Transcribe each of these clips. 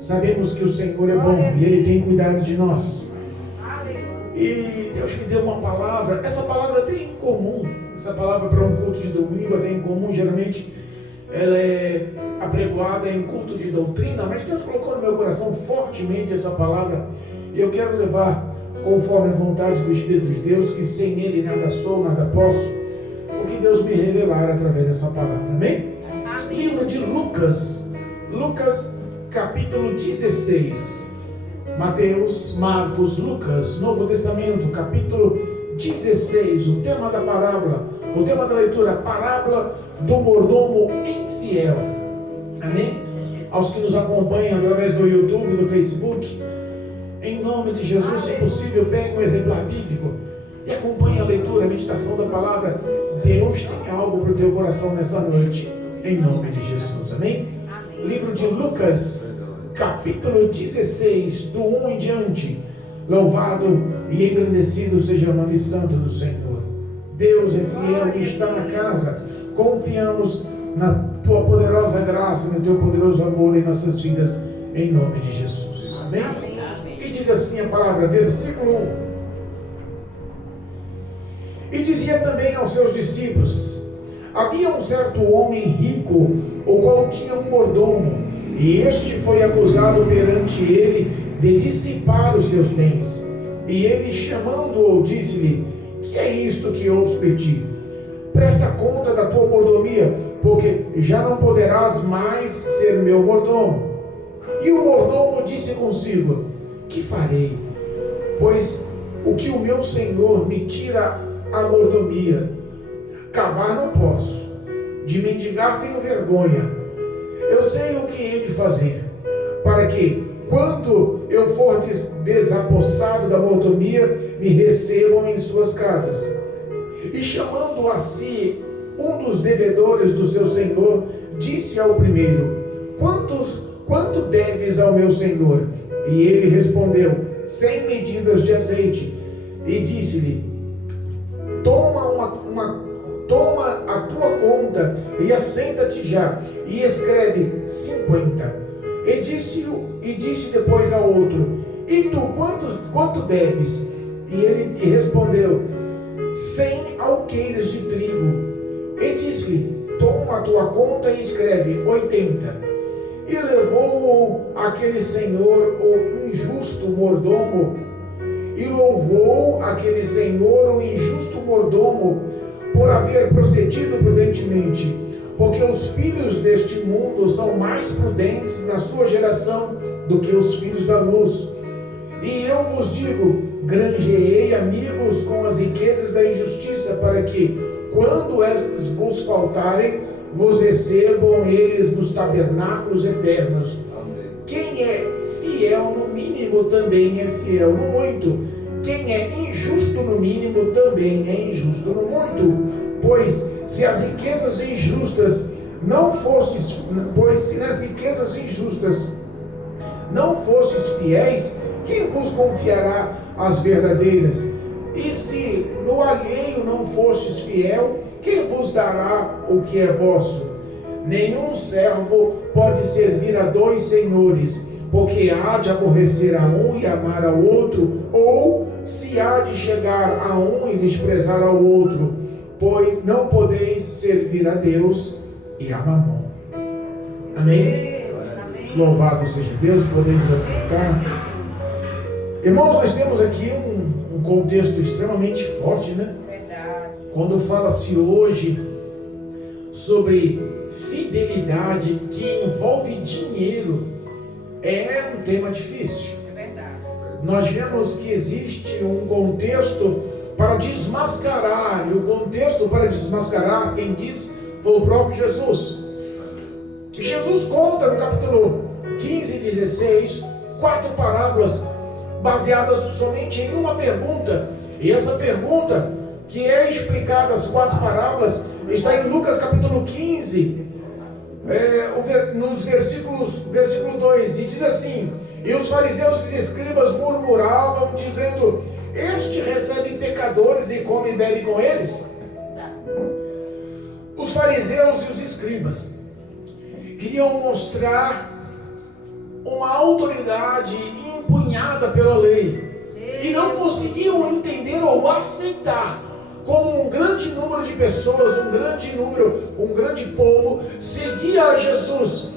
sabemos que o Senhor é bom e Ele tem cuidado de nós. E Deus me deu uma palavra. Essa palavra tem em comum. Essa palavra para um culto de domingo tem em comum. Geralmente ela é apregoada em culto de doutrina, mas Deus colocou no meu coração fortemente essa palavra. E eu quero levar conforme a vontade do Espírito de Deus, que sem Ele nada sou, nada posso, o que Deus me revelar através dessa palavra. Amém? Amém. Livro de Lucas, capítulo 16. Mateus, Marcos, Lucas, Novo Testamento, capítulo 16. O tema da parábola, o tema da leitura, parábola do mordomo infiel. Amém? Aos que nos acompanham através do YouTube, do Facebook, em nome de Jesus, se possível, pegue um exemplar bíblico e acompanhe a leitura, a meditação da palavra. Deus tem algo para o teu coração nessa noite, em nome de Jesus. Amém? Amém. Livro de Lucas, capítulo 16, do 1 em diante. Louvado e engrandecido seja o nome santo do Senhor. Deus é fiel e está na casa. Confiamos na tua poderosa graça, no teu poderoso amor em nossas vidas, em nome de Jesus. Amém? Amém. E diz assim a palavra, versículo 1. E dizia também aos seus discípulos: havia um certo homem rico, o qual tinha um mordomo, e este foi acusado perante ele de dissipar os seus bens. E ele, chamando-o, disse-lhe: que é isto que ouves de ti? Presta conta da tua mordomia, porque já não poderás mais ser meu mordomo. E o mordomo disse consigo: que farei? Pois o que o meu senhor me tira a mordomia, cavar não posso, de mendigar tenho vergonha. Eu sei o que hei de fazer, para que, quando eu for desapossado da mordomia, me recebam em suas casas. E chamando a si um dos devedores do seu senhor, disse ao primeiro: quanto deves ao meu senhor? E ele respondeu: 100 medidas de azeite. E disse-lhe: toma a tua conta e assenta-te já, e escreve 50. E disse depois ao outro: e tu quanto deves? E ele lhe respondeu: 100 alqueires de trigo. E disse-lhe: toma a tua conta e escreve 80. E levou aquele senhor o injusto mordomo, e louvou aquele senhor o injusto mordomo por haver procedido prudentemente, porque os filhos deste mundo são mais prudentes na sua geração do que os filhos da luz. E eu vos digo: granjeei amigos com as riquezas da injustiça, para que, quando estas vos faltarem, vos recebam eles nos tabernáculos eternos. Amém. Quem é fiel no mínimo também é fiel no muito. Quem é injusto no mínimo também é injusto no muito. Pois se nas riquezas injustas não fostes fiéis, quem vos confiará as verdadeiras? E se no alheio não fostes fiel, quem vos dará o que é vosso? Nenhum servo pode servir a dois senhores, porque há de aborrecer a um e amar ao outro, ou se há de chegar a um e desprezar ao outro, pois não podeis servir a Deus e a Mamon. Amém? Amém. Louvado seja Deus, podemos assentar. Irmãos, nós temos aqui um contexto extremamente forte, né? Quando fala-se hoje sobre fidelidade que envolve dinheiro, é um tema difícil. É verdade. Nós vemos que existe um contexto para desmascarar, e o contexto para desmascarar, quem disse, foi o próprio Jesus. E Jesus conta no capítulo 15 e 16, 4 parábolas baseadas somente em uma pergunta. E essa pergunta, que é explicada, as 4 parábolas, está em Lucas capítulo 15, nos versículo 2, e diz assim: e os fariseus e escribas murmuravam, dizendo: este recebe pecadores e come e bebe com eles. Os fariseus e os escribas queriam mostrar uma autoridade empunhada pela lei e não conseguiam entender ou aceitar como um grande número de pessoas, um grande povo seguia a Jesus,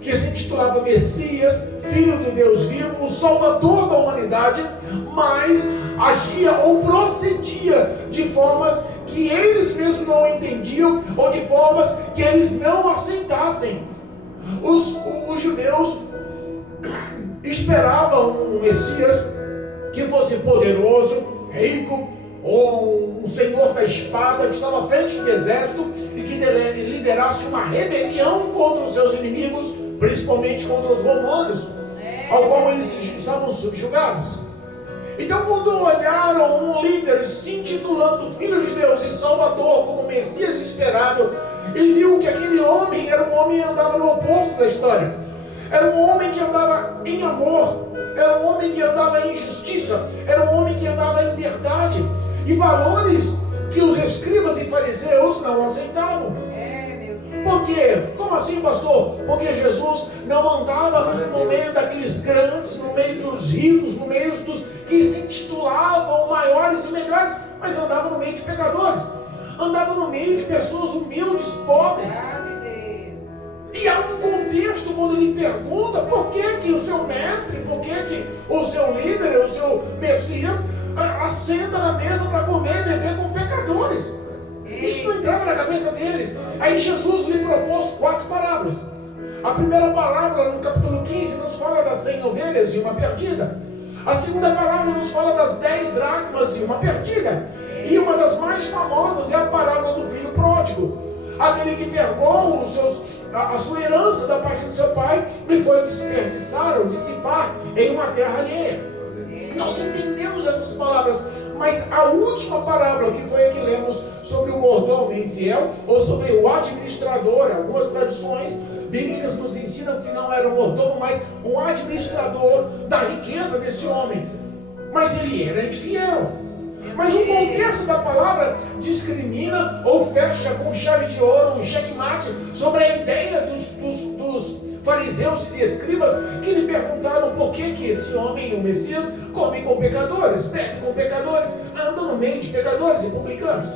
que se intitulava Messias, Filho de Deus vivo, o Salvador da humanidade, mas agia ou procedia de formas que eles mesmos não entendiam ou de formas que eles não aceitassem. Os judeus esperavam um Messias que fosse poderoso, rico, ou um senhor da espada que estava à frente do exército e que liderasse uma rebelião contra os seus inimigos, principalmente contra os romanos, ao qual eles estavam subjugados. Então, quando olharam um líder se intitulando Filho de Deus e Salvador como Messias esperado, ele viu que aquele homem era um homem que andava no oposto da história. Era um homem que andava em amor, era um homem que andava em justiça, era um homem que andava em verdade e valores que os escribas e fariseus não aceitavam. Por quê? Como assim, pastor? Porque Jesus não andava no meio daqueles grandes, no meio dos ricos, no meio dos que se intitulavam maiores e melhores, mas andava no meio de pecadores, andava no meio de pessoas humildes, pobres. E há um contexto quando ele pergunta por que o seu mestre, por que o seu líder, o seu Messias assenta na mesa para comer e beber com pecadores. Isso não entrava na cabeça deles. Aí Jesus lhe propôs 4 parábolas. A primeira parábola, no capítulo 15, nos fala das 100 ovelhas e uma perdida. A segunda parábola nos fala das 10 dracmas e uma perdida. E uma das mais famosas é a parábola do filho pródigo, aquele que pegou a sua herança da parte do seu pai e foi desperdiçar ou dissipar em uma terra alheia. Nós entendemos essas palavras, mas a última parábola, que foi a que lemos sobre o mordomo infiel, ou sobre o administrador, algumas tradições bíblicas nos ensinam que não era um mordomo, mas um administrador da riqueza desse homem. Mas ele era infiel. Mas o contexto da palavra discrimina ou fecha com chave de ouro, um checkmate, sobre a ideia dos fariseus e escribas, que lhe perguntaram por que esse homem, o Messias, come com pecadores, bebe com pecadores, anda no meio de pecadores e publicanos.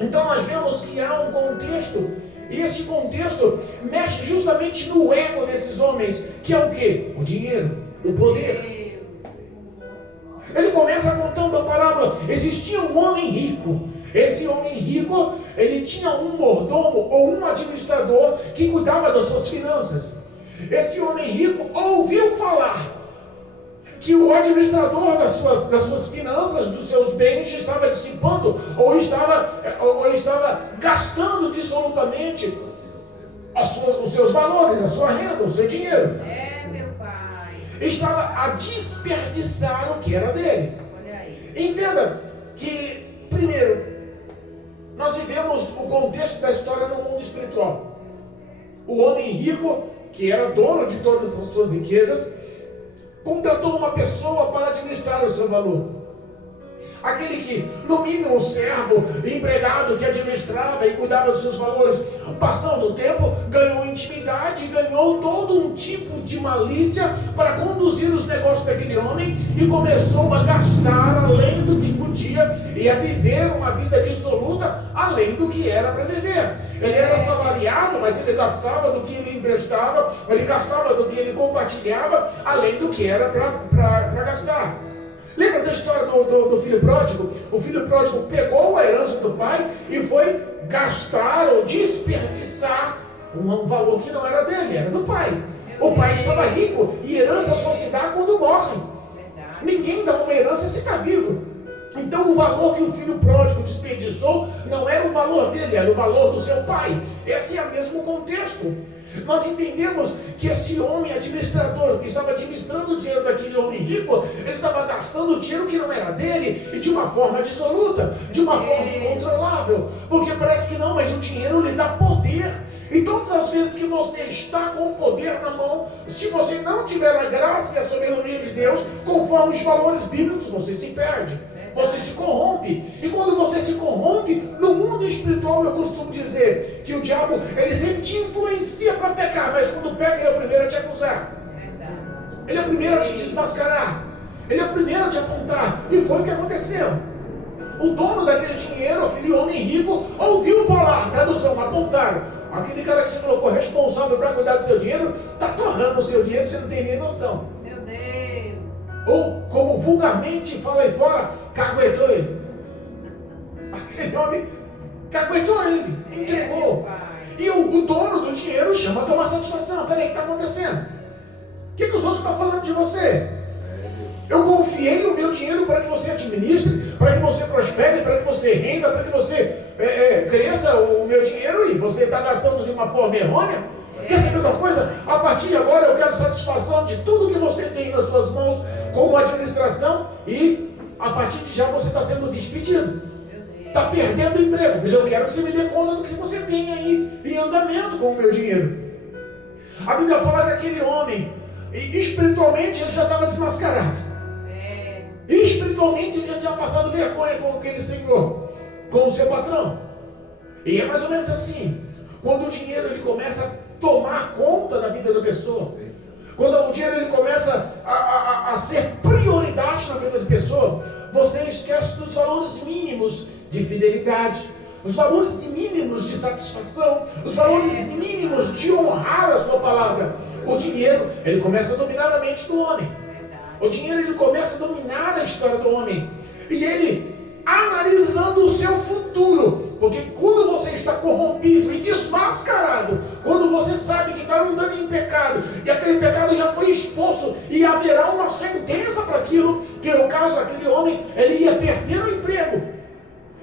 Então nós vemos que há um contexto, e esse contexto mexe justamente no ego desses homens, que é o quê? O dinheiro, o poder. Ele começa contando a parábola. Existia um homem rico. Esse homem rico, ele tinha um mordomo ou um administrador que cuidava das suas finanças. Esse homem rico ouviu falar que o administrador das suas finanças, dos seus bens, estava dissipando ou estava gastando dissolutamente os seus valores, a sua renda, o seu dinheiro. Estava a desperdiçar o que era dele. Entenda que, primeiro, nós vivemos o contexto da história no mundo espiritual. O homem rico, que era dono de todas as suas riquezas, contratou uma pessoa para administrar o seu valor. Aquele que, no mínimo, um servo, empregado que administrava e cuidava dos seus valores, passando o tempo, ganhou intimidade, ganhou todo um tipo de malícia para conduzir os negócios daquele homem e começou a gastar além do que podia e a viver uma vida dissoluta além do que era para viver. Ele era assalariado, mas ele gastava do que ele emprestava, ele gastava do que ele compartilhava, além do que era para gastar. Lembra da história do filho pródigo? O filho pródigo pegou a herança do pai e foi gastar ou desperdiçar um valor que não era dele, era do pai. O pai estava rico e herança só se dá quando morre. Ninguém dá uma herança se está vivo. Então o valor que o filho pródigo desperdiçou não era o valor dele, era o valor do seu pai. Esse é o mesmo contexto. Nós entendemos que esse homem administrador, que estava administrando o dinheiro daquele homem rico, ele estava gastando o dinheiro que não era dele, e de uma forma dissoluta, de uma forma incontrolável, porque parece que não, mas o dinheiro lhe dá poder. E todas as vezes que você está com o poder na mão, se você não tiver a graça e a soberania de Deus, conforme os valores bíblicos, você se perde. Você se corrompe. E quando você se corrompe, no mundo espiritual eu costumo dizer que o diabo, ele sempre te influencia para pecar, mas quando peca ele é o primeiro a te acusar. Ele é o primeiro a te desmascarar. Ele é o primeiro a te apontar. E foi o que aconteceu. O dono daquele dinheiro, aquele homem rico, ouviu falar, tradução, apontaram. Aquele cara que você colocou responsável para cuidar do seu dinheiro, está torrando o seu dinheiro, você não tem nem noção. Meu Deus. Ou, como vulgarmente fala aí fora, caguetou ele. Aquele homem caguetou ele, entregou. E o dono do dinheiro chama a tomar satisfação. Peraí, o que está acontecendo? O que os outros estão falando de você? Eu confiei o meu dinheiro para que você administre, para que você prospere, para que você renda, para que você cresça o meu dinheiro e você está gastando de uma forma errônea. Quer saber uma coisa? A partir de agora eu quero satisfação de tudo que você tem nas suas mãos como administração e a partir de já você está sendo despedido. Está perdendo o emprego, mas eu quero que você me dê conta do que você tem aí em andamento com o meu dinheiro. A Bíblia fala que aquele homem, espiritualmente, ele já estava desmascarado. Espiritualmente, ele já tinha passado vergonha com aquele senhor, com o seu patrão. E é mais ou menos assim, quando o dinheiro ele começa a tomar conta da vida da pessoa, quando o dinheiro ele começa a ser prioridade na vida da pessoa, você esquece dos valores mínimos de fidelidade, os valores mínimos de satisfação, os valores mínimos de honrar a sua palavra. O dinheiro, ele começa a dominar a mente do homem. O dinheiro, ele começa a dominar a história do homem. E ele, analisando o seu futuro, porque quando você está corrompido e desmascarado, quando você sabe que está andando em pecado, e aquele pecado já foi exposto, e haverá uma sentença para aquilo, que no caso, aquele homem, ele ia perder o emprego.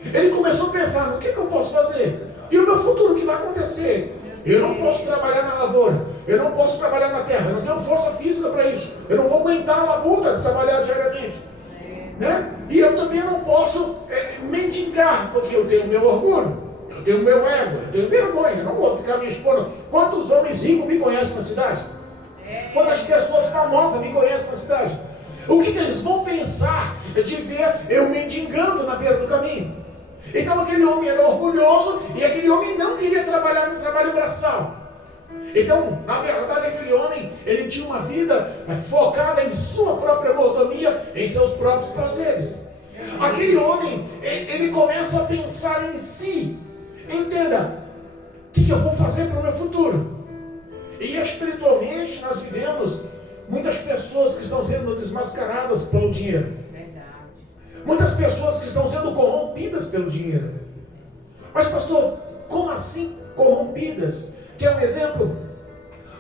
Ele começou a pensar, no que eu posso fazer? E o meu futuro, o que vai acontecer? Eu não posso trabalhar na lavoura, eu não posso trabalhar na terra, eu não tenho força física para isso, eu não vou aguentar a labuta de trabalhar diariamente, né? E eu também não posso mendigar, porque eu tenho meu orgulho, eu tenho meu ego, eu tenho vergonha, eu não vou ficar me expondo. Quantos homens ricos me conhecem na cidade? Quantas pessoas famosas me conhecem na cidade? O que eles vão pensar de ver eu mendigando na beira do caminho? Então aquele homem era orgulhoso e aquele homem não queria trabalhar no trabalho braçal. Então, na verdade, aquele homem, ele tinha uma vida focada em sua própria mordomia, em seus próprios prazeres. Aquele homem, ele começa a pensar em si. Entenda, o que eu vou fazer para o meu futuro? E espiritualmente nós vivemos muitas pessoas que estão sendo desmascaradas pelo dinheiro. Muitas pessoas que estão sendo corrompidas pelo dinheiro. Mas pastor, como assim corrompidas? Quer um exemplo?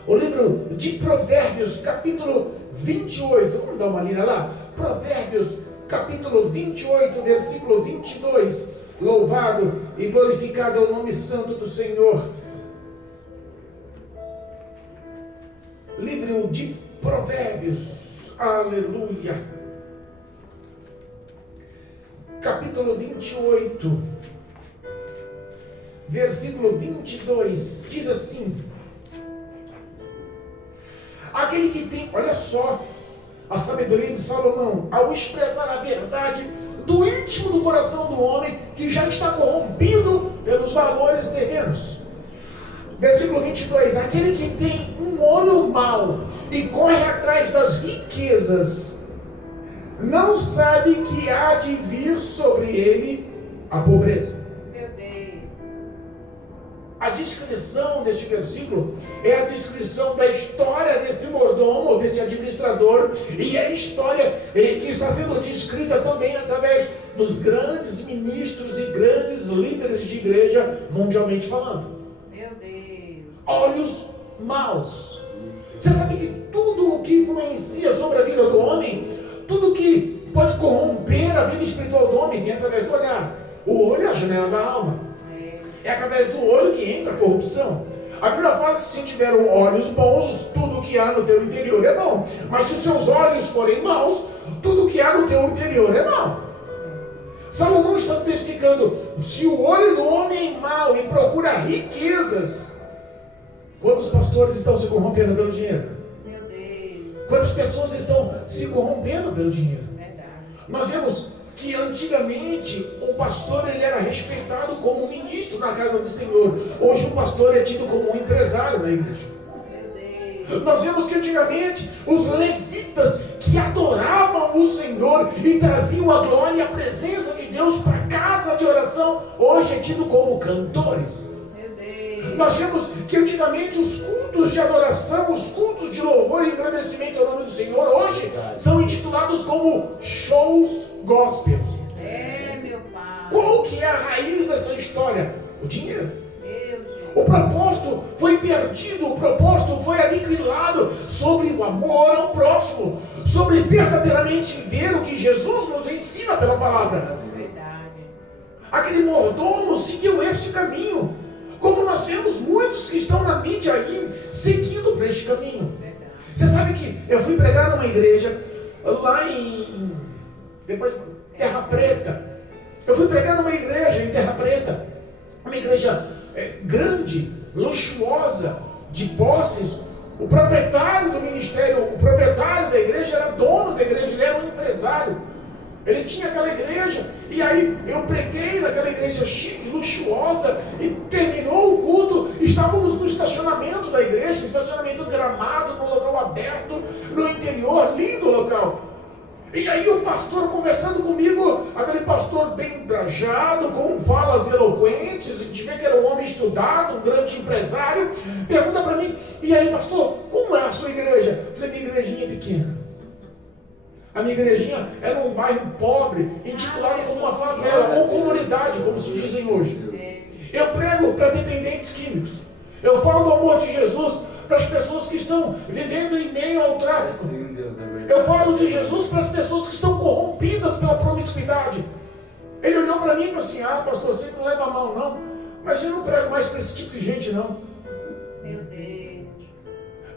O livro de Provérbios, capítulo 28. Vamos dar uma lida lá? Provérbios, capítulo 28, versículo 22. Louvado e glorificado é o nome santo do Senhor. Livro de Provérbios. Aleluia. Capítulo 28, versículo 22, diz assim: aquele que tem, olha só, a sabedoria de Salomão, ao expressar a verdade do íntimo do coração do homem, que já está corrompido pelos valores terrenos. Versículo 22, aquele que tem um olho mau e corre atrás das riquezas, não sabe que há de vir sobre ele a pobreza. Meu Deus. A descrição deste versículo é a descrição da história desse mordomo, desse administrador, e é a história que está sendo descrita também através dos grandes ministros e grandes líderes de igreja, mundialmente falando. Meu Deus. Olhos maus. Você sabe que tudo o que influencia sobre a vida do homem, tudo que pode corromper a vida espiritual do homem é através do olhar. O olho é a janela da alma. É através do olho que entra a corrupção. A Bíblia fala que se tiver olhos bons, tudo que há no teu interior é bom. Mas se os seus olhos forem maus, tudo que há no teu interior é mau. Salomão está especificando: se o olho do homem é mau e procura riquezas, quantos pastores estão se corrompendo pelo dinheiro? Quantas pessoas estão se corrompendo pelo dinheiro? Nós vemos que antigamente o pastor ele era respeitado como ministro na casa do Senhor. Hoje o pastor é tido como um empresário na igreja. Nós vemos que antigamente os levitas que adoravam o Senhor e traziam a glória e a presença de Deus para a casa de oração, hoje é tido como cantores. Meu Deus. Nós vemos que antigamente os cultos de adoração, os cultos de louvor e engrandecimento ao nome do Senhor, hoje são intitulados como shows gospel. Meu Pai. Qual que é a raiz dessa história? O dinheiro. Meu Jesus. O propósito foi perdido, o propósito foi aniquilado sobre o amor ao próximo, sobre verdadeiramente ver o que Jesus nos ensina pela palavra. Verdade. Aquele mordomo seguiu esse caminho, como nós vemos muitos que estão na mídia aí, seguindo por este caminho. Verdade. Você sabe que eu fui pregar numa igreja, lá depois, Terra Preta. Eu fui pregar numa igreja em Terra Preta, uma igreja grande, luxuosa, de posses. O proprietário do ministério, o proprietário da igreja era dono da igreja, ele era um empresário. Ele tinha aquela igreja, e aí eu preguei naquela igreja chique, luxuosa, e terminou o culto, estávamos no estacionamento da igreja, estacionamento gramado, no local aberto, no interior, lindo local. E aí o pastor conversando comigo, aquele pastor bem trajado, com falas eloquentes, a gente vê que era um homem estudado, um grande empresário, pergunta para mim, e aí pastor, como é a sua igreja? Eu falei, minha igrejinha é pequena. A minha igrejinha era um bairro pobre, intitulado como uma favela, ou comunidade, como se dizem hoje. Eu prego para dependentes químicos. Eu falo do amor de Jesus para as pessoas que estão vivendo em meio ao tráfico. Eu falo de Jesus para as pessoas que estão corrompidas pela promiscuidade. Ele olhou para mim e falou assim, pastor, você não leva a mão não, mas eu não prego mais para esse tipo de gente não. Meu Deus.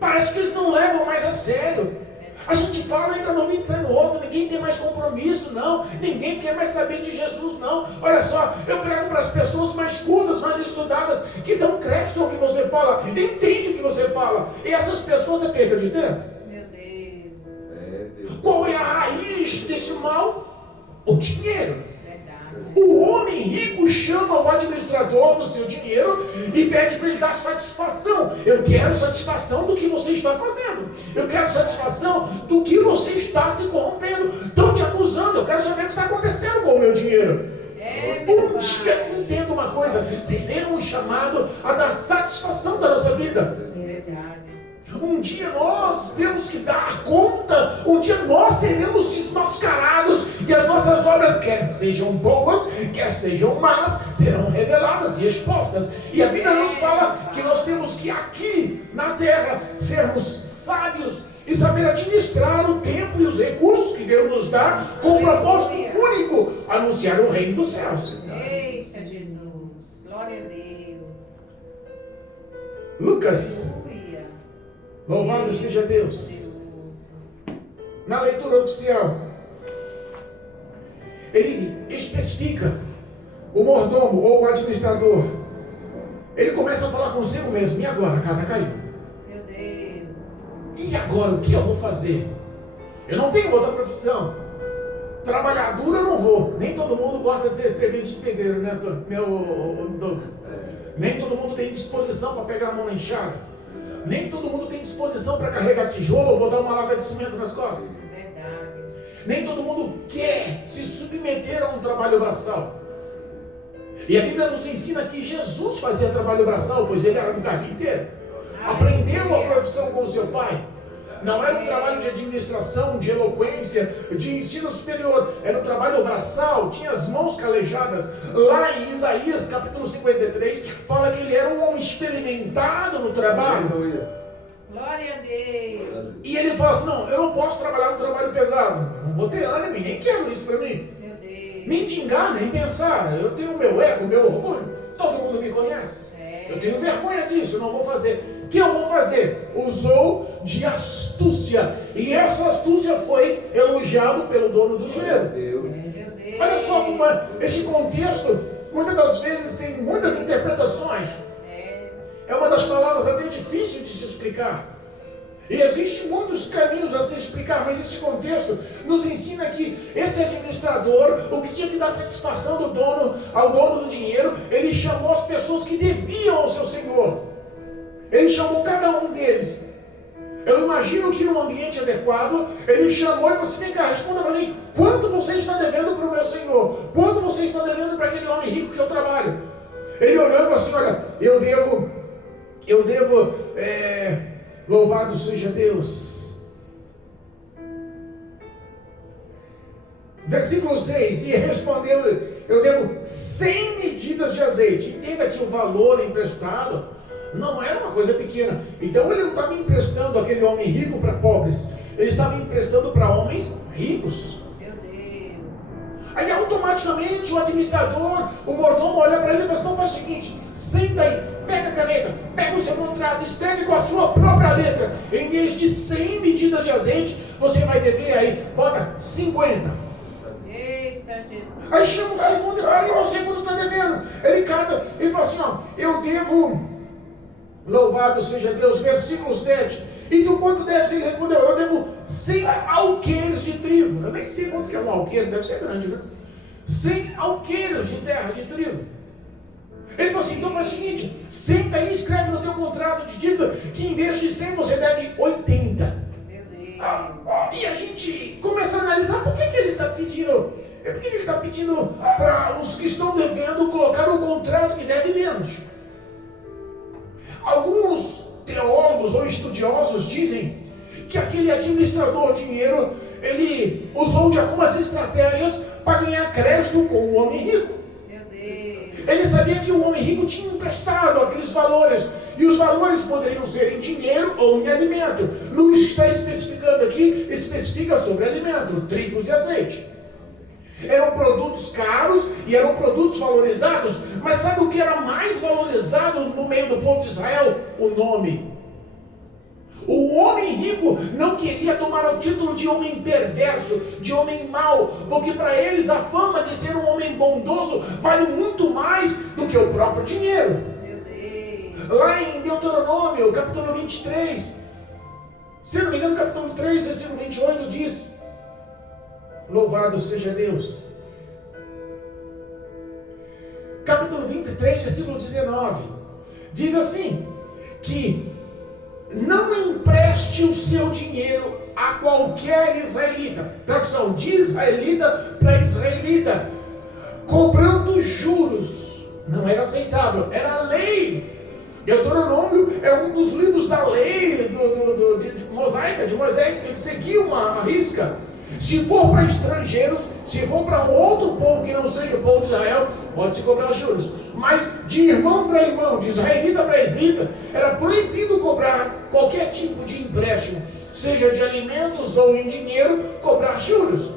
Parece que eles não levam mais a sério. A gente fala, entra no vídeo e sai no outro, ninguém tem mais compromisso não, ninguém quer mais saber de Jesus não. Olha só, eu prego para as pessoas mais cultas, mais estudadas, que dão crédito ao que você fala, entende o que você fala, e essas pessoas é perda de tempo. Meu Deus. Qual é a raiz desse mal? O dinheiro. Verdade. O homem rico chama o administrador do seu dinheiro e pede para ele dar satisfação. Eu quero satisfação do que você está fazendo. Eu quero satisfação do que você está se corrompendo. Estão te acusando. Eu quero saber o que está acontecendo com o meu dinheiro. Um dia, entenda uma coisa, seremos chamados a dar satisfação da nossa vida. Verdade. Um dia nós temos que dar conta, um dia nós seremos desmascarados e as nossas obras, quer sejam boas, quer sejam más, serão reveladas e expostas. E a Bíblia nos fala que nós temos que aqui na terra sermos sábios e saber administrar o tempo e os recursos que Deus nos dá com o propósito único, anunciar o reino dos céus. Eita Jesus, glória a Deus. Lucas, Aleluia. louvado seja Deus. Na leitura oficial, ele especifica o mordomo ou o administrador. Ele começa a falar consigo mesmo, e agora? A casa caiu. Meu Deus. E agora o que eu vou fazer? Eu não tenho outra profissão. Trabalhar duro eu não vou. Nem todo mundo gosta de ser servente de pedreiro, né, meu Douglas? Nem todo mundo tem disposição para pegar a mão na enxada. Nem todo mundo tem disposição para carregar tijolo ou botar uma lata de cimento nas costas. Verdade. Nem todo mundo quer se submeter a um trabalho braçal. E a Bíblia nos ensina que Jesus fazia trabalho braçal, pois ele era um carpinteiro. Aprendeu a profissão com o seu pai. Não era um trabalho de administração, de eloquência, de ensino superior. Era um trabalho braçal, tinha as mãos calejadas. Lá em Isaías, capítulo 53, fala que ele era um homem experimentado no trabalho. Glória a Deus. E ele fala assim, não, eu não posso trabalhar num trabalho pesado. Não vou ter ânimo, nem quero isso para mim. Meu Deus. Mendigar, nem pensar. Eu tenho o meu ego, o meu orgulho. Todo mundo me conhece. Eu tenho vergonha disso, eu não vou fazer. O que eu vou fazer? Usou de astúcia. E essa astúcia foi elogiado pelo dono do joelho. Meu Deus. Olha só como esse contexto, muitas das vezes tem muitas interpretações. É uma das palavras até difícil de se explicar. E existem muitos caminhos a se explicar, mas esse contexto nos ensina que esse administrador, o que tinha que dar satisfação do dono, ao dono do dinheiro, ele chamou as pessoas que deviam ao seu senhor. Ele chamou cada um deles Eu imagino que num ambiente adequado, ele chamou e falou assim: vem cá, responda para mim, quanto você está devendo para o meu senhor? Quanto você está devendo para aquele homem rico que eu trabalho? Ele olhou e falou assim: olha, eu devo, louvado seja Deus. Versículo 6, e respondeu: eu devo 100 medidas de azeite. Entenda que o valor emprestado não era uma coisa pequena. Então ele não estava emprestando aquele homem rico para pobres, ele estava emprestando para homens ricos. Meu Deus. Aí automaticamente o administrador, o mordomo olha para ele e fala assim: não, faz o seguinte, senta aí, pega a caneta, pega o seu contrato, escreve com a sua própria letra. Em vez de 100 medidas de azeite, você vai dever aí, bota 50. Eita, Jesus. Aí chama o segundo e fala: e o segundo está devendo. Ele cata e fala assim: ó, eu devo, louvado seja Deus, versículo 7. E tu quanto deves? Ele respondeu: eu devo 100 alqueires de trigo. Eu nem sei quanto que é um alqueire, deve ser grande, né? 100 alqueires de terra, de trigo. Ele falou assim: então faz o seguinte, senta aí e escreve no teu contrato de dívida que em vez de 100 você deve 80. Meu Deus. E a gente começa a analisar por que ele está pedindo. Por que ele está pedindo para os que estão devendo colocar o contrato que deve menos? Alguns teólogos ou estudiosos dizem que aquele administrador de dinheiro, ele usou de algumas estratégias para ganhar crédito com o homem rico. Meu Deus. Ele sabia que o homem rico tinha emprestado aqueles valores, e os valores poderiam ser em dinheiro ou em alimento. Luís está especificando aqui, especifica sobre alimento, trigos e azeite. Eram produtos caros e eram produtos valorizados, mas sabe o que era mais valorizado no meio do povo de Israel? O nome. O homem rico não queria tomar o título de homem perverso, de homem mau, porque para eles a fama de ser um homem bondoso vale muito mais do que o próprio dinheiro. Meu Deus. Lá em Deuteronômio, capítulo 23, se não me engano, capítulo 3, versículo 28 diz: louvado seja Deus. Capítulo 23, versículo 19, diz assim, que não empreste o seu dinheiro a qualquer israelita, tradução de israelita para israelita, cobrando juros. Não era aceitável, era a lei. Deuteronômio é um dos livros da lei de mosaica, de Moisés, que ele seguia uma risca. Se for para estrangeiros, se for para um outro povo que não seja o povo de Israel, pode-se cobrar juros. Mas de irmão para irmão, de israelita para israelita, era proibido cobrar qualquer tipo de empréstimo, seja de alimentos ou em dinheiro, cobrar juros.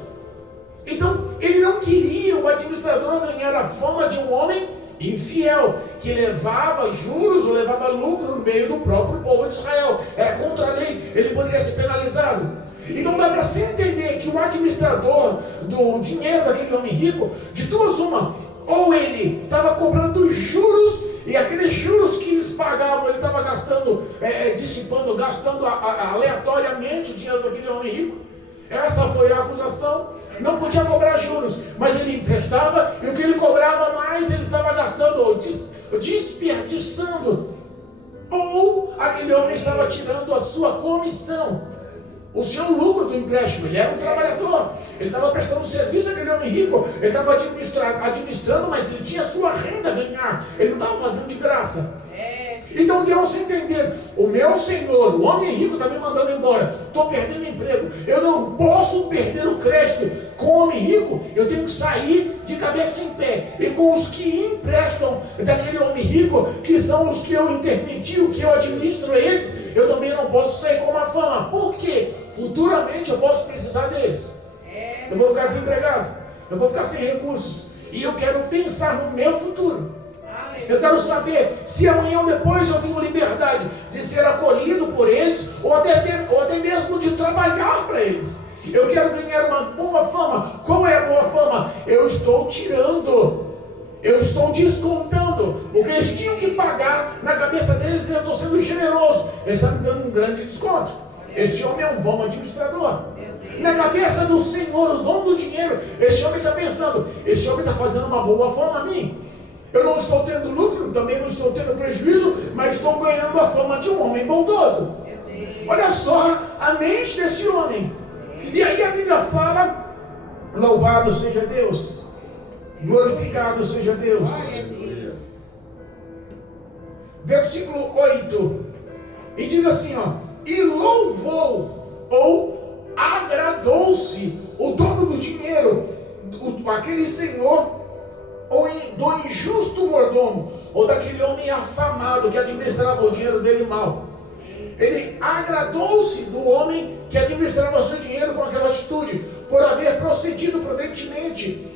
Então, ele não queria, o administrador, ganhar a fama de um homem infiel, que levava juros ou levava lucro no meio do próprio povo de Israel. Era contra a lei, ele poderia ser penalizado. Então dá para se entender que o administrador do dinheiro daquele homem rico, de duas uma, ou ele estava cobrando juros, e aqueles juros que eles pagavam, ele estava gastando, dissipando, gastando aleatoriamente o dinheiro daquele homem rico. Essa foi a acusação. Não podia cobrar juros, mas ele emprestava, e o que ele cobrava mais, ele estava gastando, ou desperdiçando. Ou aquele homem estava tirando a sua comissão, o seu lucro do empréstimo. Ele era um trabalhador, ele estava prestando serviço àquele homem rico, ele estava administrando, mas ele tinha a sua renda a ganhar, ele não estava fazendo de graça. Então deu a entender: o meu senhor, o homem rico, está me mandando embora, estou perdendo emprego, eu não posso perder o crédito. Com o homem rico, eu tenho que sair de cabeça em pé, e com os que emprestam daquele homem rico, que são os que eu intermedio, que eu administro eles, eu também não posso sair com uma fama. Por quê? Futuramente eu posso precisar deles. Eu vou ficar desempregado, eu vou ficar sem recursos, e eu quero pensar no meu futuro. Eu quero saber se amanhã ou depois eu tenho liberdade de ser acolhido por eles, ou até mesmo de trabalhar para eles. Eu quero ganhar uma boa fama. Qual é a boa fama? Eu estou tirando, eu estou descontando o que eles tinham que pagar. Na cabeça deles, eu estou sendo generoso, eles estão me dando um grande desconto. Esse homem é um bom administrador. Na cabeça do Senhor, o dono do dinheiro, esse homem está pensando: esse homem está fazendo uma boa fama a mim. Eu não estou tendo lucro, também não estou tendo prejuízo, mas estou ganhando a fama de um homem bondoso. Olha só a mente desse homem. E aí a Bíblia fala: louvado seja Deus, glorificado seja Deus. Versículo 8. E diz assim, ó: e louvou, ou agradou-se, o dono do dinheiro, aquele senhor, ou do injusto mordomo, ou daquele homem afamado que administrava o dinheiro dele mal. Ele agradou-se do homem que administrava o seu dinheiro com aquela atitude, por haver procedido prudentemente.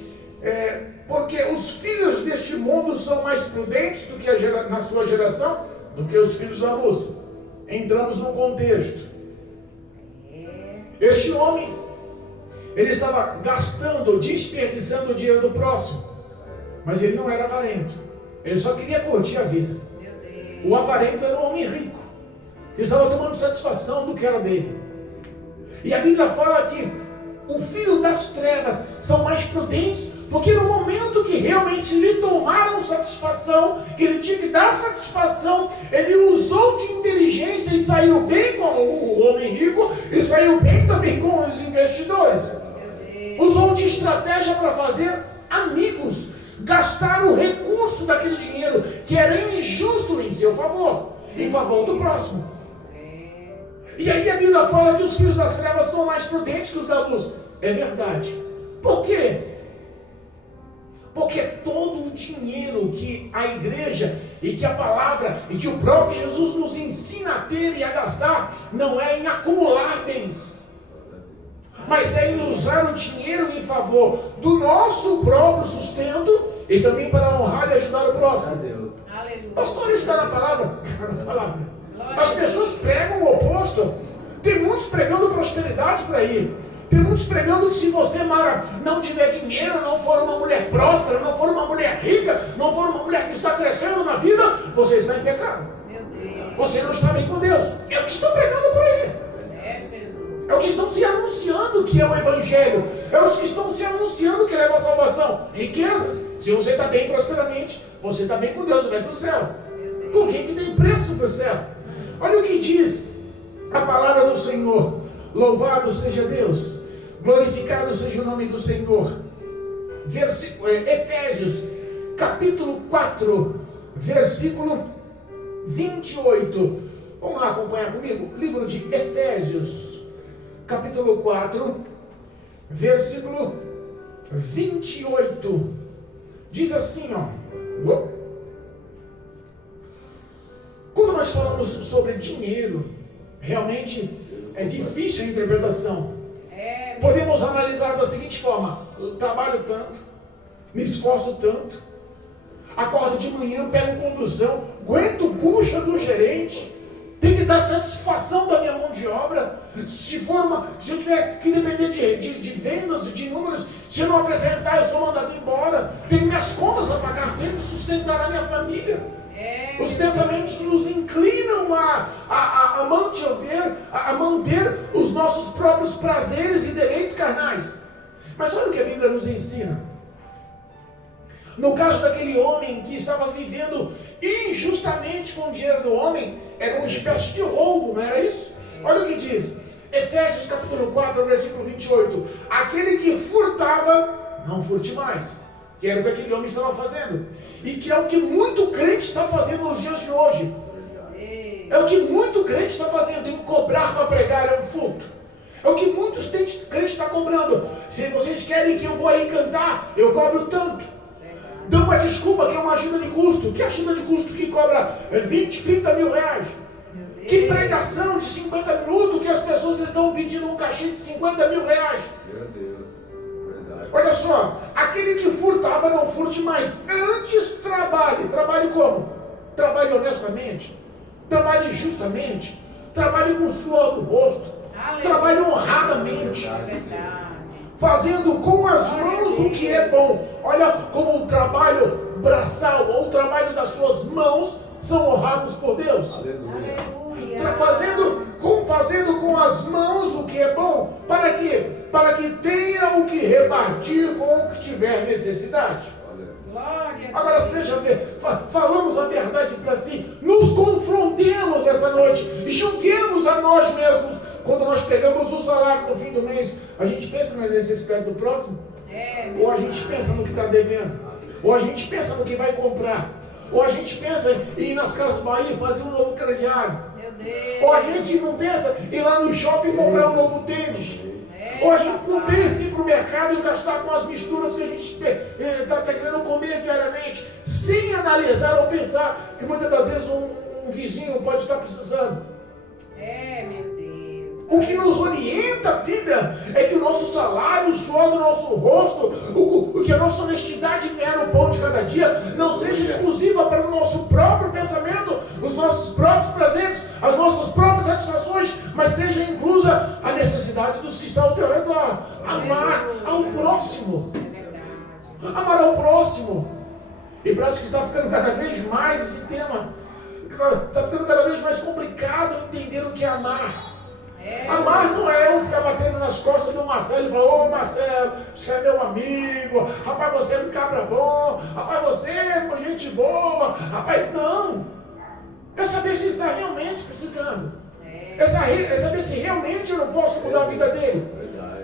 Porque os filhos deste mundo são mais prudentes do que na sua geração, do que os filhos da luz. Entramos num contexto. Este homem, ele estava gastando, desperdiçando o dinheiro do próximo, mas ele não era avarento. Ele só queria curtir a vida. O avarento era um homem rico, que estava tomando satisfação do que era dele. E a Bíblia fala que o filho das trevas são mais prudentes, porque no momento que realmente lhe tomaram satisfação, que ele tinha que dar satisfação, ele usou de inteligência e saiu bem com o homem rico, e saiu bem também com os investidores. Usou de estratégia para fazer amigos, gastar o recurso daquele dinheiro que era injusto em seu favor, em favor do próximo. E aí a Bíblia fala que os filhos das trevas são mais prudentes que os da luz. É verdade. Por quê? Porque todo o dinheiro que a igreja e que a palavra e que o próprio Jesus nos ensina a ter e a gastar não é em acumular bens, mas é em usar o dinheiro em favor do nosso próprio sustento e também para honrar e ajudar o próximo. Pastor, isso está na palavra? Na palavra. As pessoas pregam o oposto. Tem muitos pregando prosperidade para ir. Tem muitos pregando que se você, Mara, não tiver dinheiro, não for uma mulher próspera, não for uma mulher rica, não for uma mulher que está crescendo na vida, você está em pecado. Você não está bem com Deus. É o que estão pregando por aí. É o que estão se anunciando que é o Evangelho. É os que estão se anunciando que leva a salvação. Riquezas. Se você está bem prosperamente, você está bem com Deus, você vai para o céu. Por que tem preço para o céu? Olha o que diz a palavra do Senhor. Louvado seja Deus, glorificado seja o nome do Senhor. Efésios, capítulo 4, versículo 28. Vamos lá acompanhar comigo? Livro de Efésios, capítulo 4, versículo 28. Diz assim, ó. Quando nós falamos sobre dinheiro, realmente é difícil a interpretação. Podemos analisar da seguinte forma: eu trabalho tanto, me esforço tanto, acordo de manhã, pego condução, aguento bucha do gerente, tenho que dar satisfação da minha mão de obra. Se eu tiver que depender de vendas, de números, se eu não apresentar, eu sou mandado embora. Tenho minhas contas a pagar, tenho que sustentar a minha família. Os pensamentos nos inclinam a manter os nossos próprios prazeres e deleites carnais. Mas olha o que a Bíblia nos ensina. No caso daquele homem que estava vivendo injustamente com o dinheiro do homem, era uma espécie de roubo, não era isso? Olha o que diz Efésios capítulo 4, versículo 28. Aquele que furtava, não furte mais. Que era o que aquele homem estava fazendo. E que é o que muito crente está fazendo nos dias de hoje. É o que muito crente está fazendo. Em cobrar para pregar é um furto. É o que muitos crentes estão cobrando. Se vocês querem que eu vou aí cantar, eu cobro tanto. Dão uma desculpa que é uma ajuda de custo. Que ajuda de custo que cobra 20, 30 mil reais? Que pregação de 50 minutos que as pessoas estão pedindo um cachê de 50 mil reais? Meu Deus. Olha só, aquele que furtava não furte mais. Antes trabalhe. Trabalhe como? Trabalhe honestamente. Trabalhe justamente. Trabalhe com o suor do rosto. Trabalhe honradamente. Fazendo com as mãos o que é bom. Olha como o trabalho braçal ou o trabalho das suas mãos são honrados por Deus. Aleluia. Fazendo com as mãos o que é bom. Para quê? Para que tenha o que repartir com o que tiver necessidade. Glória a Agora Deus. falamos a verdade para si, nos confrontemos essa noite, julguemos a nós mesmos. Quando nós pegamos o salário no fim do mês, a gente pensa na necessidade do próximo? Ou a gente pensa no que está devendo? Ou a gente pensa no que vai comprar? Ou a gente pensa em ir nas Casas Bahia fazer um novo crediário? Meu Deus. Ou a gente não pensa em ir lá no shopping comprar um novo tênis? Ou a gente não pensa em ir para o mercado e gastar com as misturas que a gente está querendo comer diariamente, sem analisar ou pensar que muitas das vezes um vizinho pode estar precisando? Meu Deus. O que nos orienta a Bíblia é que o nosso salário, o suor do nosso rosto, o que a nossa honestidade ganha no pão de cada dia, não seja exclusiva para o nosso próprio pensamento, os nossos próprios prazeres, as nossas próprias satisfações, mas seja inclusa a necessidade dos que estão ao teu redor. Amar ao próximo. Amar ao próximo. E parece que está ficando cada vez mais esse tema. Está ficando cada vez mais complicado entender o que é amar. Amar não é eu ficar batendo nas costas do Marcelo e falar: ô Marcelo, você é meu amigo, rapaz, você é um cabra bom, rapaz, você é uma gente boa, rapaz, não. É saber se ele está realmente precisando. É saber se realmente eu não posso mudar a vida dele.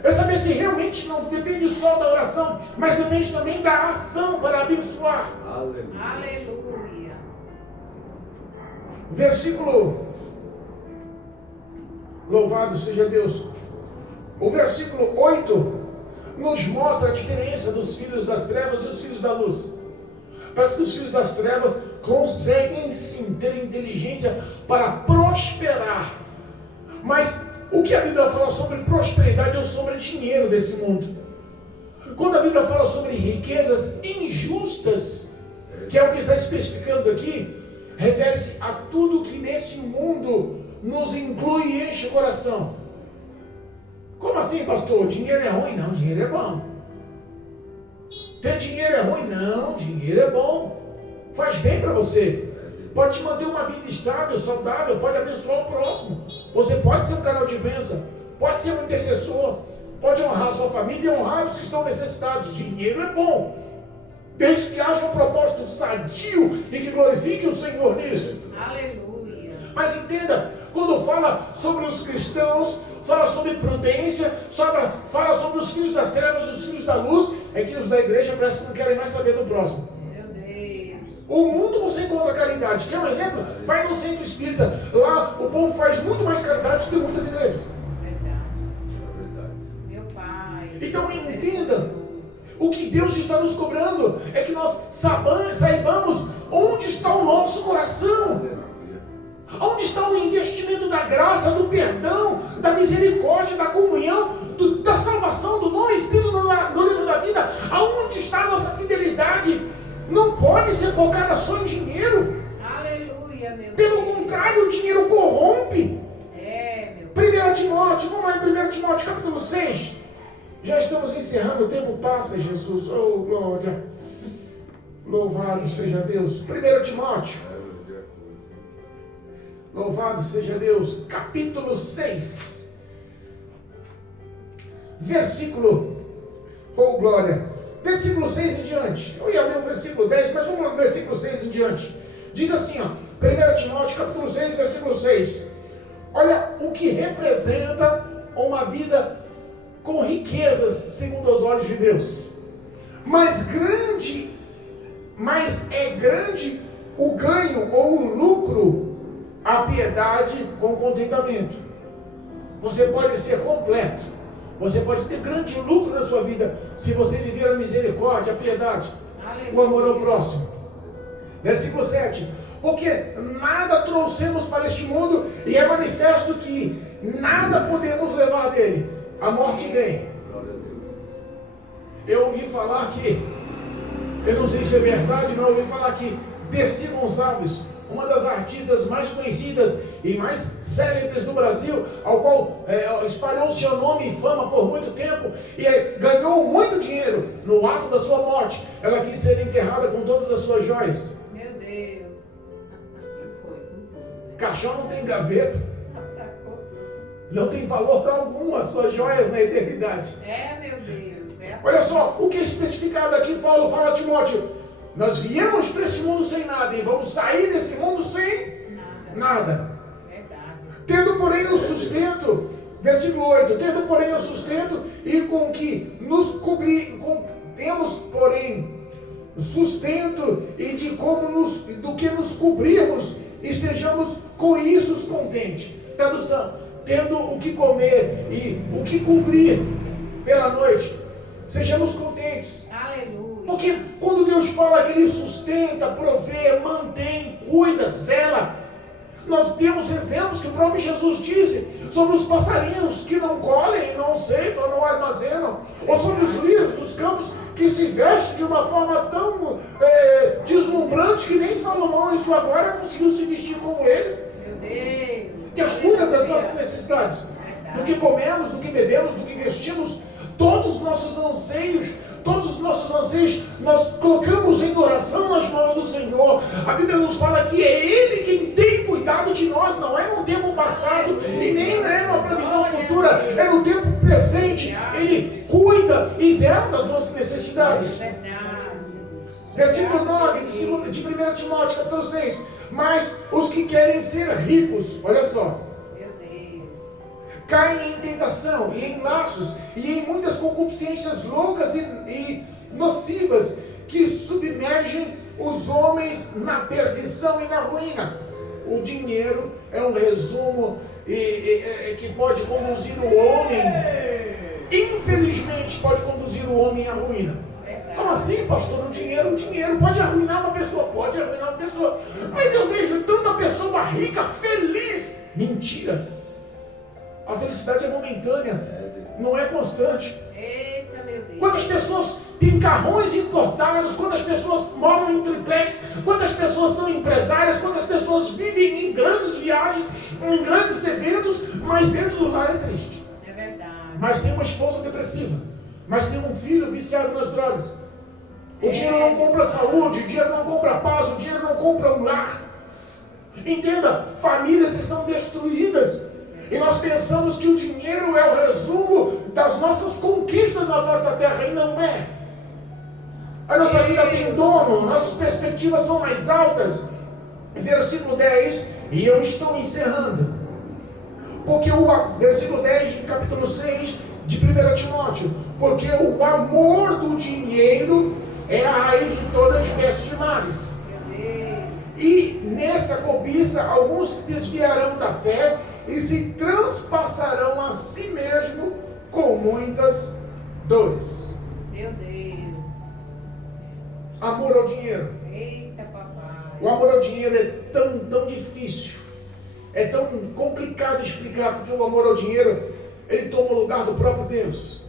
É saber se realmente não depende só da oração, mas depende também da ação para abençoar. Aleluia. Versículo, louvado seja Deus. O versículo 8 nos mostra a diferença dos filhos das trevas e os filhos da luz. Parece que os filhos das trevas conseguem sim ter inteligência para prosperar. Mas o que a Bíblia fala sobre prosperidade ou sobre dinheiro desse mundo? Quando a Bíblia fala sobre riquezas injustas, que é o que está especificando aqui, refere-se a tudo que neste mundo nos inclui e enche o coração. Como assim, pastor? Dinheiro é ruim? Não, dinheiro é bom. Ter dinheiro é ruim? Não, dinheiro é bom. Faz bem para você. Pode te manter uma vida estável, saudável, pode abençoar o próximo. Você pode ser um canal de bênção, pode ser um intercessor, pode honrar a sua família e honrar os que estão necessitados. Dinheiro é bom, desde que haja um propósito sadio e que glorifique o Senhor nisso. Aleluia. Mas entenda, quando fala sobre os cristãos, fala sobre prudência, fala sobre os filhos das trevas e os filhos da luz, é que os da igreja parece que não querem mais saber do próximo. Meu Deus. O mundo você encontra caridade. Quer um exemplo? Vai no centro espírita. Lá o povo faz muito mais caridade do que muitas igrejas. Verdade. Meu Pai. Então entenda, o que Deus está nos cobrando é que nós saibamos onde está o nosso coração. Onde está o investimento da graça, do perdão, da misericórdia, da comunhão, da salvação, do nome escrito no livro da vida? Aonde está a nossa fidelidade? Não pode ser focada só em dinheiro. Aleluia, meu Pelo Deus. contrário, o dinheiro corrompe. Meu 1 Timóteo, vamos lá em 1 Timóteo capítulo 6. Já estamos encerrando, o tempo passa, Jesus. Oh, glória. Louvado seja Deus. 1 Timóteo. Louvado seja Deus. Capítulo 6. Versículo. Oh, glória. Versículo 6 em diante. Eu ia ler o versículo 10, mas vamos lá no versículo 6 em diante. Diz assim, ó. 1 Timóteo capítulo 6, versículo 6. Olha o que representa uma vida com riquezas segundo os olhos de Deus. Mas é grande o ganho ou o lucro, a piedade com contentamento. Você pode ser completo. Você pode ter grande lucro na sua vida se você viver a misericórdia, a piedade, o amor ao próximo. Versículo 7. Porque nada trouxemos para este mundo e é manifesto que nada podemos levar dele. A morte vem. Eu ouvi falar que, eu não sei se é verdade, mas eu ouvi falar que Dercy Gonçalves, uma das artistas mais conhecidas e mais célebres do Brasil, ao qual espalhou seu nome e fama por muito tempo e ganhou muito dinheiro no ato da sua morte. Ela quis ser enterrada com todas as suas joias. Meu Deus. Caixão não tem gaveta, não tem valor algum as suas joias na eternidade. Meu Deus. Olha só, o que é especificado aqui, Paulo fala a Timóteo: Nós viemos para esse mundo sem nada e vamos sair desse mundo sem nada. Verdade. Tendo, porém, o sustento, versículo 8, tendo, porém, o sustento e com que nos cobrir, temos, porém, sustento e de do que nos cobrirmos, estejamos com isso contentes. Tradução, tendo o que comer e o que cobrir pela noite, sejamos contentes. Aleluia. Porque quando Deus fala que Ele sustenta, provê, mantém, cuida, zela, nós temos exemplos que o próprio Jesus disse sobre os passarinhos que não colhem, não ceifam, não armazenam, ou sobre os lírios dos campos que se vestem de uma forma tão deslumbrante que nem Salomão em sua glória conseguiu se vestir como eles. Meu Deus. Que cuida das nossas necessidades, do que comemos, do que bebemos, do que vestimos, todos os nossos anseios, nós colocamos em oração nas mãos do Senhor. A Bíblia nos fala que é Ele quem tem cuidado de nós, não é no tempo passado e nem é numa previsão futura, é no tempo presente. Ele cuida e vela das nossas necessidades. Versículo 9 de 1 Timóteo, capítulo 6. Mas os que querem ser ricos, olha só, caem em tentação e em laços e em muitas concupiscências loucas e nocivas que submergem os homens na perdição e na ruína. O dinheiro é um resumo que pode conduzir o homem, infelizmente pode conduzir o homem à ruína. Como assim, pastor? O dinheiro pode arruinar uma pessoa, pode arruinar uma pessoa, mas eu vejo tanta pessoa rica, feliz. Mentira. A felicidade é momentânea, não é constante. Eita, meu Deus. Quantas pessoas têm carrões importados, quantas pessoas moram em triplex, quantas pessoas são empresárias, quantas pessoas vivem em grandes viagens, em grandes eventos, mas dentro do lar é triste. É verdade. Mas tem uma esposa depressiva, mas tem um filho viciado nas drogas. O dinheiro não compra saúde, o dinheiro não compra paz, o dinheiro não compra um lar. Entenda, famílias estão destruídas. E nós pensamos que o dinheiro é o resumo das nossas conquistas na face da terra, e não é. A nossa vida tem dono, nossas perspectivas são mais altas. Versículo 10, e eu estou encerrando. Porque versículo 10 de capítulo 6 de 1 Timóteo, porque o amor do dinheiro é a raiz de toda espécie de males. E nessa cobiça alguns se desviarão da fé e se transpassarão a si mesmo com muitas dores. Meu Deus. Amor ao dinheiro. Eita, papai. O amor ao dinheiro é tão difícil, é tão complicado de explicar, porque o amor ao dinheiro, ele toma o lugar do próprio Deus.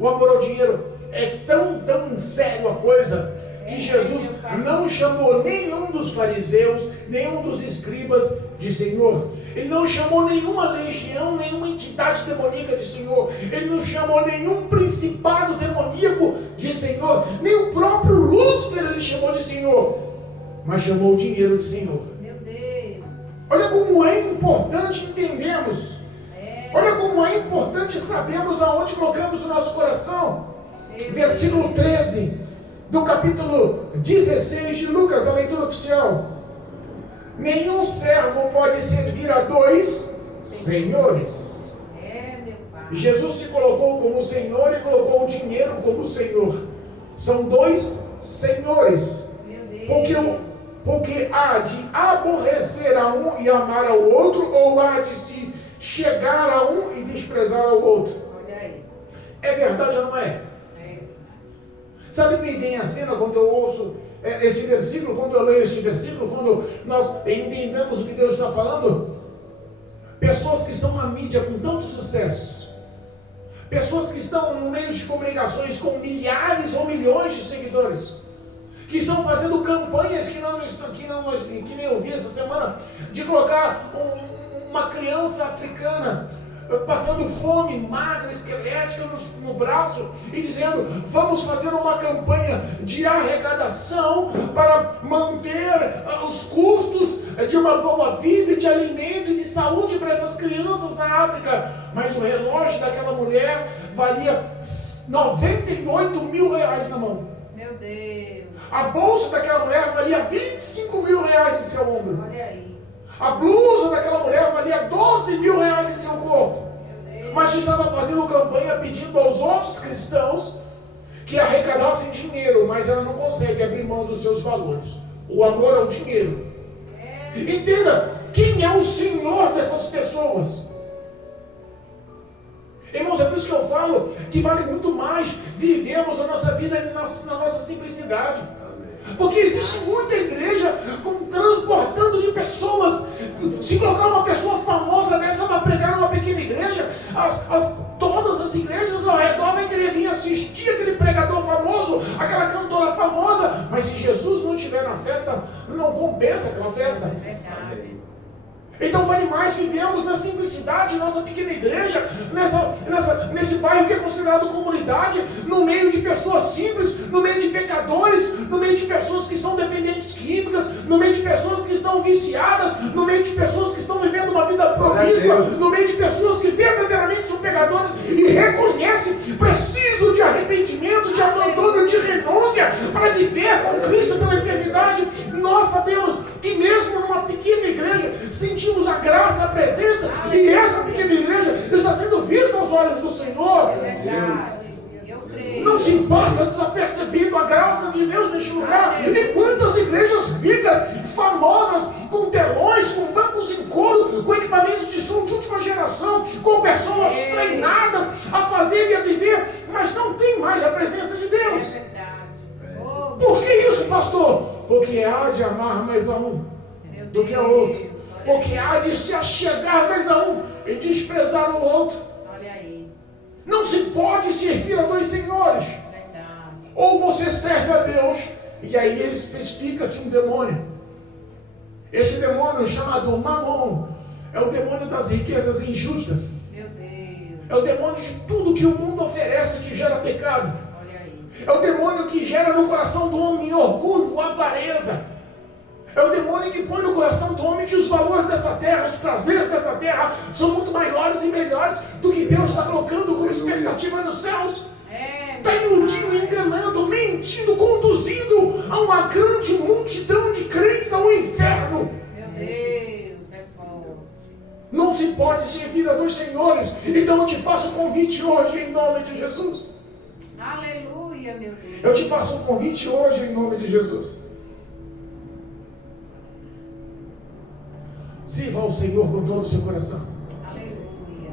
O amor ao dinheiro é tão sério a coisa, que Jesus não chamou nenhum dos fariseus, nenhum dos escribas de Senhor. Ele não chamou nenhuma legião, nenhuma entidade demoníaca de Senhor. Ele não chamou nenhum principado demoníaco de Senhor. Nem o próprio Lúcifer ele chamou de Senhor. Mas chamou o dinheiro de Senhor. Meu Deus. Olha como é importante entendermos. Olha como é importante sabermos aonde colocamos o nosso coração. Versículo 13 do capítulo 16 de Lucas, da leitura oficial. Nenhum servo pode servir a dois senhores. Meu pai. Jesus se colocou como Senhor e colocou o dinheiro como Senhor. São dois senhores. Meu Deus. Porque há de aborrecer a um e amar ao outro, ou há de se chegar a um e desprezar ao outro. Olha aí. É verdade ou não é? Sabe o que me vem a cena quando eu ouço esse versículo, quando eu leio esse versículo, quando nós entendemos o que Deus está falando? Pessoas que estão na mídia com tanto sucesso, pessoas que estão no meio de comunicações com milhares ou milhões de seguidores, que estão fazendo campanhas que nem eu vi essa semana, de colocar uma criança africana passando fome, magra, esquelética no braço, e dizendo: vamos fazer uma campanha de arrecadação para manter os custos de uma boa vida, de alimento e de saúde para essas crianças na África. Mas o relógio daquela mulher valia 98 mil reais na mão. Meu Deus. A bolsa daquela mulher valia 25 mil reais no seu ombro. Olha aí. A blusa daquela mulher valia 12 mil reais em seu corpo. Meu Deus. Mas estava fazendo campanha pedindo aos outros cristãos que arrecadassem dinheiro, mas ela não consegue abrir mão dos seus valores. O amor ao dinheiro. Entenda, quem é o Senhor dessas pessoas? Irmãos, é por isso que eu falo que vale muito mais vivemos a nossa vida na nossa simplicidade. Porque existe muita igreja transportando de pessoas. Se colocar uma pessoa famosa dessa para pregar numa pequena igreja, todas as igrejas ao redor vão querer vir assistir aquele pregador famoso, aquela cantora famosa. Mas se Jesus não estiver na festa, não compensa aquela festa. Então vale mais vivemos na simplicidade, nossa pequena igreja, nesse bairro que é considerado comunidade, no meio de pessoas simples, no meio de pecadores, no meio de pessoas que são dependentes químicas, no meio de pessoas que estão viciadas, no meio de pessoas que estão vivendo uma vida promíscua, no meio de pessoas que verdadeiramente são pecadores e reconhecem, preciso de arrependimento, de abandono, de renúncia para viver com Cristo pela eternidade. Nós sabemos que mesmo numa pequena igreja sentimos a graça, a presença, e essa pequena igreja está sendo vista aos olhos do Senhor. Não se passa desapercebido a graça de Deus neste lugar. E quantas igrejas ricas, famosas, com telões, com bancos em couro, com equipamentos de som de última geração, com pessoas treinadas a fazer e a viver, mas não tem mais a presença de Deus. Por que isso, pastor? Porque há de amar mais a um do que a outro. Porque há de se achegar mais a um e desprezar o outro. Olha aí. Não se pode servir a dois senhores. Verdade. Ou você serve a Deus, e aí ele especifica aqui um demônio. Esse demônio chamado Mamon é o demônio das riquezas injustas. Meu Deus. É o demônio de tudo que o mundo oferece que gera pecado. Olha aí. É o demônio que gera no coração do homem orgulho, avareza. É o demônio que põe no coração do homem que os valores dessa terra, os prazeres dessa terra são muito maiores e melhores do que Deus está colocando como expectativa nos céus. Está iludindo, enganando, mentindo, conduzindo a uma grande multidão de crentes ao inferno. Meu Deus, é forte. Não se pode servir a dois senhores. Então eu te faço um convite hoje em nome de Jesus. Aleluia, meu Deus. Eu te faço um convite hoje em nome de Jesus. Sirva ao Senhor com todo o seu coração. Aleluia.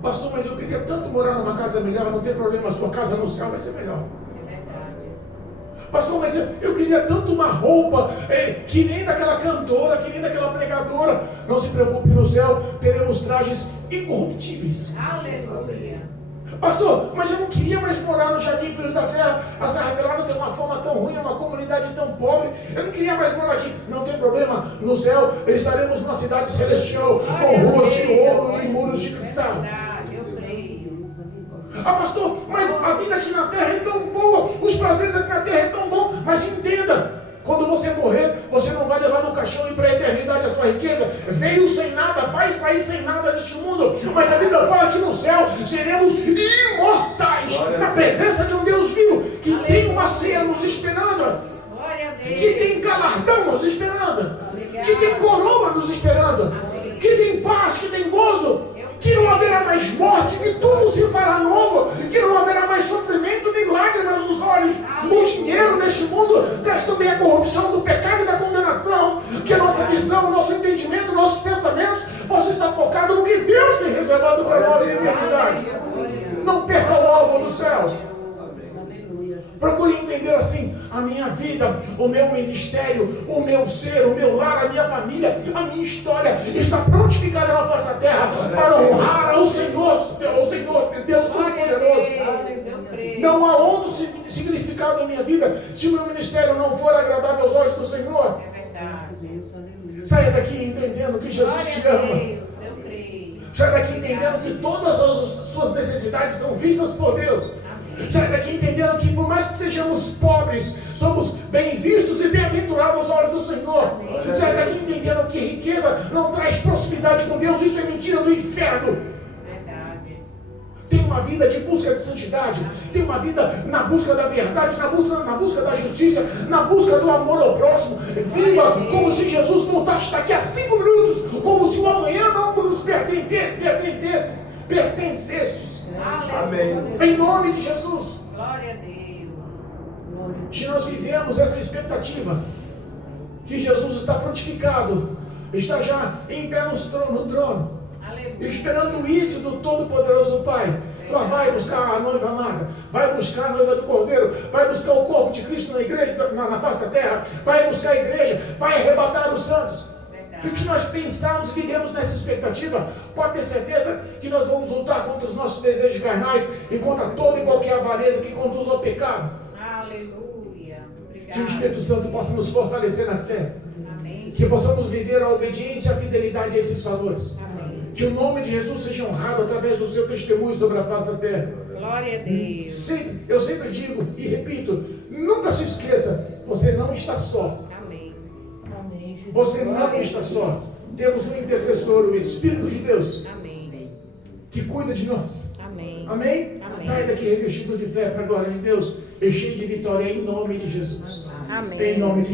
Pastor, mas eu queria tanto morar numa casa melhor. Não tem problema, a sua casa no céu vai ser melhor. É verdade. Pastor, mas eu queria tanto uma roupa que nem daquela cantora, que nem daquela pregadora. Não se preocupe, no céu teremos trajes incorruptíveis. Aleluia. Pastor, mas eu não queria mais morar no Jardim Filhos da Terra. A Serra Pelada tem uma forma tão ruim, é uma comunidade tão pobre. Eu não queria mais morar aqui. Não tem problema, no céu estaremos numa cidade celestial, com ruas de ouro e muros de cristal. É verdade, eu creio. Ah, pastor, mas a vida aqui na terra é tão boa, os prazeres aqui na terra é tão bom. Mas entenda, quando você morrer, você não vai levar no caixão e para a eternidade a sua riqueza. Veio sem nada, vai sair sem nada deste mundo. Mas a Bíblia fala que no céu seremos imortais, na presença de um Deus vivo, que tem uma ceia nos esperando, Glória a Deus. que tem galardão nos esperando, que tem coroa nos esperando, que tem paz, que tem gozo, que não haverá mais morte, que tudo se fará novo, que não haverá mais sofrimento nem lágrimas nos olhos. O dinheiro neste mundo traz também a corrupção do pecado e da condenação. Que a nossa visão, o nosso entendimento, nossos pensamentos possam estar focados no que Deus tem reservado para nós na eternidade. Não perca o alvo dos céus. Procure entender assim: a minha vida, o meu ministério, o meu ser, o meu lar, a minha família, a minha história está prontificada na face da terra para honrar ao Senhor, Deus Todo-Poderoso. Não há outro significado na minha vida se o meu ministério não for agradável aos olhos do Senhor. É verdade. Saia daqui entendendo que Jesus te ama. Deus, eu creio. Saia daqui entendendo que todas as suas necessidades são vistas por Deus. Sai daqui entendendo que por mais que sejamos pobres, somos bem vistos e bem-aventurados aos olhos do Senhor. Sai daqui entendendo que riqueza não traz prosperidade com Deus. Isso é mentira do inferno. Verdade. Tem uma vida de busca de santidade, tem uma vida na busca da verdade, na busca da justiça, na busca do amor ao próximo. Viva como se Jesus voltasse daqui a 5 minutos, como se o amanhã não nos pertencesse. Amém. Em nome de Jesus. Glória a Deus. Se nós vivemos essa expectativa que Jesus está prontificado, está já em pé no trono, Aleluia. esperando o ídolo do Todo-Poderoso Pai. Fala, vai buscar a noiva amada, vai buscar a noiva do Cordeiro, vai buscar o corpo de Cristo na igreja, na face da terra, vai buscar a igreja, vai arrebatar os santos. E o que nós pensamos e vivemos nessa expectativa, pode ter certeza que nós vamos lutar contra os nossos desejos carnais e contra toda e qualquer avareza que conduz ao pecado. Aleluia. Que o Obrigado. Espírito Santo possa nos fortalecer na fé, Amém. que possamos viver a obediência e a fidelidade a esses valores. Amém. Que o nome de Jesus seja honrado através do seu testemunho sobre a face da terra. Glória a Deus. Eu sempre digo e repito, nunca se esqueça, você não está só. Amém. Você não está só. Temos um intercessor, o Espírito de Deus, Amém. que cuida de nós. Amém. Amém? Amém. Sai daqui revestido de fé para a glória de Deus, e cheio de vitória em nome de Jesus. Amém. Em nome de